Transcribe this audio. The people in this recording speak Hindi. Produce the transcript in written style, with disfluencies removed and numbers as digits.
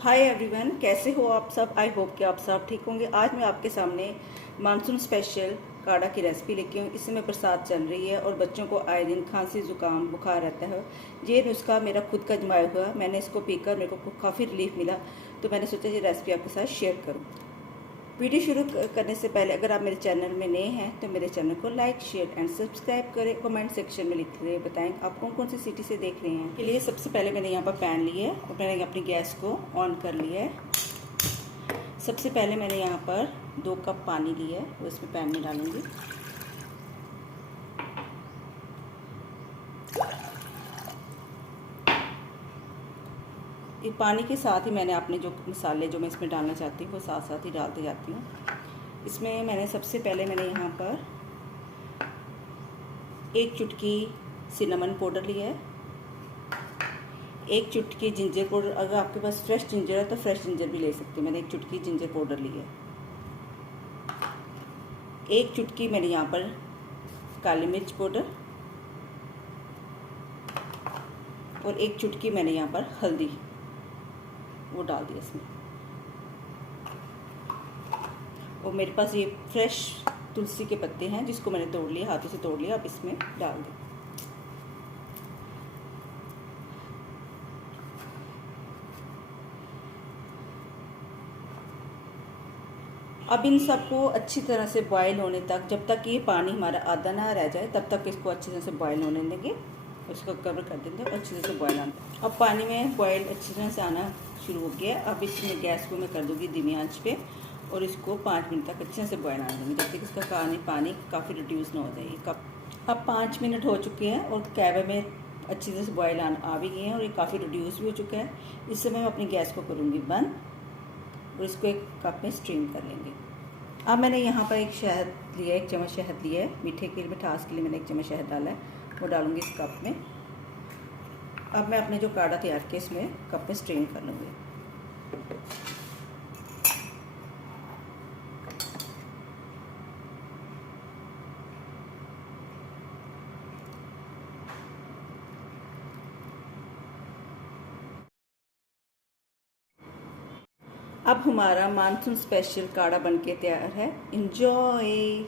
हाय एवरीवन, कैसे हो आप सब। आई होप कि आप सब ठीक होंगे। आज मैं आपके सामने मानसून स्पेशल काढ़ा की रेसिपी लेके हूँ। इस समय बरसात चल रही है और बच्चों को आए दिन खांसी जुकाम बुखार रहता है। ये नुस्खा मेरा खुद का आजमाया हुआ, मैंने इसको पीकर मेरे को काफ़ी रिलीफ मिला, तो मैंने सोचा ये रेसिपी आपके साथ शेयर करूँ। वीडियो शुरू करने से पहले अगर आप मेरे चैनल में नए हैं तो मेरे चैनल को लाइक शेयर एंड सब्सक्राइब करें। कमेंट सेक्शन में लिख रहे बताएं आप कौन कौन सी सिटी से देख रहे हैं। के लिए सबसे पहले मैंने यहाँ पर पैन लिया है और मैंने अपनी गैस को ऑन कर लिया है। सबसे पहले मैंने यहाँ पर 2 कप पानी लिया है, वो इसमें पैन में डालूंगी। ये पानी के साथ ही मैंने अपने जो मसाले जो मैं इसमें डालना चाहती हूँ वो साथ साथ ही डालते जाती हूँ। इसमें मैंने सबसे पहले यहाँ पर 1 चुटकी सिनेमन पाउडर लिया है, 1 चुटकी जिंजर पाउडर। अगर आपके पास फ्रेश जिंजर है तो फ्रेश जिंजर भी ले सकते हैं। मैंने 1 चुटकी जिंजर पाउडर ली है। 1 चुटकी मैंने यहाँ पर काली मिर्च पाउडर और 1 चुटकी मैंने यहाँ पर हल्दी वो डाल दिया इसमें। और मेरे पास ये फ्रेश तुलसी के पत्ते हैं जिसको मैंने तोड़ लिया, हाथों से तोड़ लिया। अब इसमें डाल दें। अब इन सबको अच्छी तरह से बॉईल होने तक, जब तक ये पानी हमारा आधा ना रह जाए तब तक इसको अच्छी तरह से बॉईल होने देंगे। उसको कवर कर देंगे और अच्छी तरह से बॉईल आना। अब पानी में बॉईल अच्छी तरह से आना शुरू हो गया। अब इसमें गैस को मैं कर दूँगी धीमी आंच पे और इसको 5 मिनट तक अच्छे तरह से बॉईल आने देंगे, जब तक इसका पानी काफ़ी रिड्यूस ना हो जाए। कब अब 5 मिनट हो चुके हैं और कैवे में अच्छी तरह से बॉयल आ भी गए हैं और ये काफ़ी रिड्यूस भी हो चुका है। इस समय मैं अपनी गैस को करूँगी बंद और इसको एक कप में स्ट्रीम कर लेंगे। अब मैंने यहाँ पर एक शहद लिया, 1 चम्मच शहद लिया है। मीठे के लिए, मिठास के लिए मैंने 1 चम्मच शहद डाला है, वो डालूँगी इस कप में। अब मैं अपने जो काढ़ा तैयार किया इसमें कप में स्ट्रीम कर लूँगी। अब हमारा मानसून स्पेशल काढ़ा बनके तैयार है। इंजॉय।